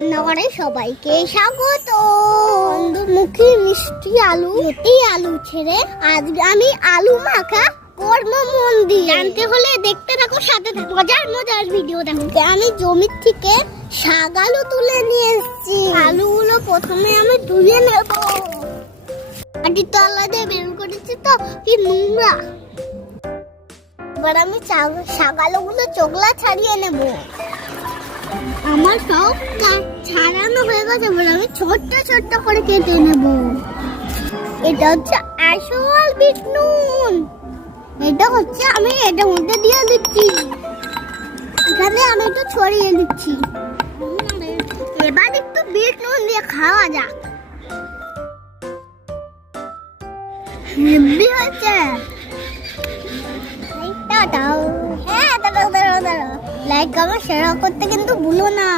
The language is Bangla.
নগরে সবাইকে স্বাগত। মুখে মিষ্টি আলু আলু ছেড়ে আজকে আমি আলু মাখা কর্ম মন্দির জানতে হলে দেখতে থাকো, সাথে থাকো, মজার মজার ভিডিও দেখো। আমি জমি থেকে শাক আলু তুলে নিয়ে এসেছি। আলুগুলো প্রথমে আমি ধুয়ে নেব। মাটির তলা দিয়ে বের করেছি তো কি নোংরা। এবার আমি শাক আলুগুলো চোখলা ছাড়িয়ে নেব। আমার সব ছাড়ানো হয়ে গেছে বলে আমি ছোট্ট ছোট্ট করে কেটে নেব। এটা হচ্ছে আসল বিট নুন। এটা হচ্ছে আমি এটার মধ্যে দিয়ে দিচ্ছি। এখানে আমি একটু ছড়িয়ে দিচ্ছি। এবার একটু বিট নুন দিয়ে খাওয়া যাক। হেভি হয়েছে। হ্যাঁ, দাঁড়াও। লাইক কমেন্ট শেয়ার করতে কিন্তু ভুলো না।